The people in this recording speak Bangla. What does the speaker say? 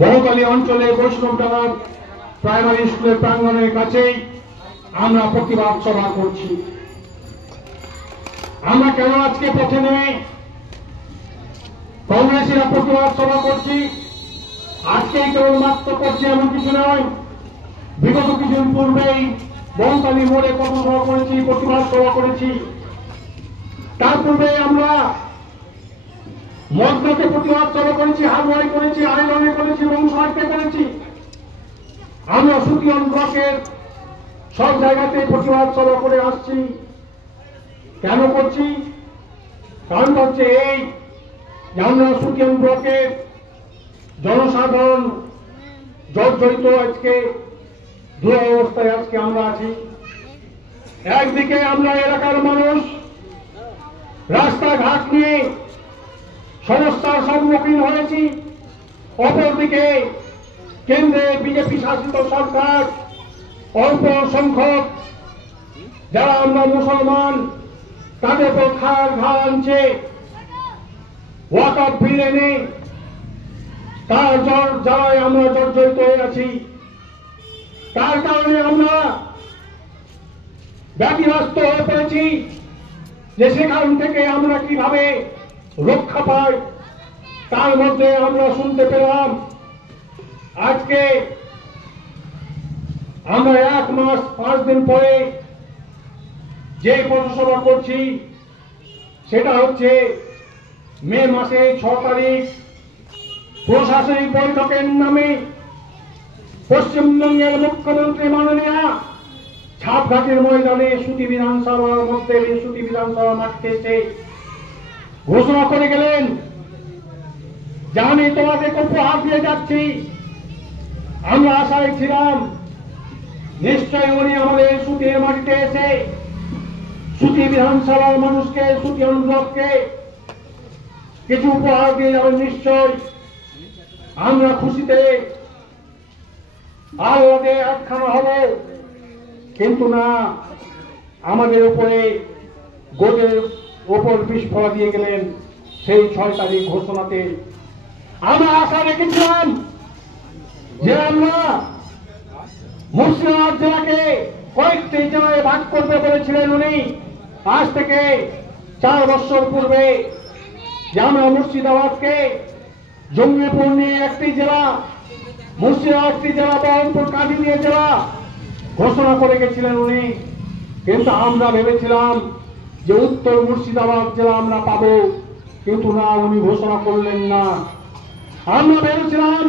বহুতলী অঞ্চলে বৈষ্ণবডাঙ্গা প্রাইমারি স্কুলের প্রাঙ্গণের কাছেই আমরা প্রতিবাদ সভা করছি। আমরা কেন আজকে পথে নেমে কংগ্রেসীরা প্রতিবাদ সভা করছি, আজকেই কেবলমাত্র করছি এমন কিছু নয়। বিগত কিছুদিন পূর্বেই বহুতলী মোড়ে পথসভা করেছি, প্রতিবাদ সভা করেছি। তার পূর্বে আমরা মদনাতে প্রতিবাদ সভা করেছি, হারোয়ায় করেছি, আইরনে করেছি, বংশহাটে করেছি। আমরা সুতিয়ন ব্লকের সব জায়গাতে প্রতিবাদ সভা করে আসছি। কেন করছি? কারণ হচ্ছে এই যে আমরা সুতিয়ন ব্লকের জনসাধারণ জর্জরিত আজকে দুরবস্থায় আজকে আমরা আছি। একদিকে আমরা এলাকার মানুষ রাস্তাঘাট নিয়ে সমস্যার সম্মুখীন হয়েছি, অপরদিকে কেন্দ্রে বিজেপি শাসিত সরকার অল্প সংখ্যক যারা আমরা মুসলমান তাদের উপর খাল ঘা আনছে, ওয়াকফ বিল এনে তার জ্বালায় আমরা জর্জরিত হয়ে আছি। তার কারণে আমরা ব্যতিব্যস্ত হয়ে পড়েছি যে সেখান থেকে আমরা কিভাবে রক্ষা পাই। তার মধ্যে আমরা শুনতে পেলাম আজকে আমরা 1 মাস 5 দিন পরে যে পথসভা করছি সেটা হচ্ছে মে মাসে 6 তারিখ প্রশাসনিক বৈঠকের নামে পশ্চিমবঙ্গের মুখ্যমন্ত্রী মাননীয়া ছাপঘাটের ময়দানে সুতি বিধানসভার মধ্যে সুতি বিধানসভা মাঠে এসে ঘোষণা করে গেলেন যে আমি তোমাদেরকে উপহার দিয়ে যাচ্ছি। আমরা আশায় ছিলাম নিশ্চয়ই উনি আমাদের সুতির মাটিতে এসে সুতি বিধানসভার মানুষকে, সুতিয়ন ব্লককে কিছু উপহার দিয়ে যাবেন নিশ্চয়। আমরা খুশিতে আলাদে একখানা হবে, কিন্তু না, আমাদের উপরে গোদের ওপর বিস্ফোরণ দিয়ে গেলেন সেই 6 তারিখ ঘোষণাতে। আমরা আশা রেখেছিলাম যে আমরা মুর্শিদাবাদ জেলাকে কয়েকটি জেলায় ভাগ করতে বলেছিলেন উনি আজ থেকে 4 বছর পূর্বে, যে আমরা মুর্শিদাবাদকে জঙ্গিপুর নিয়ে একটি জেলা, মুর্শিদাবাদ একটি জেলা, বহরমপুর কাঁদিনিয়া জেলা ঘোষণা করে গেছিলেন উনি। কিন্তু আমরা ভেবেছিলাম যে উত্তর মুর্শিদাবাদ জেলা আমরা পাবো, কিন্তু না, উনি ঘোষণা করলেন না। আমরা ভেবেছিলাম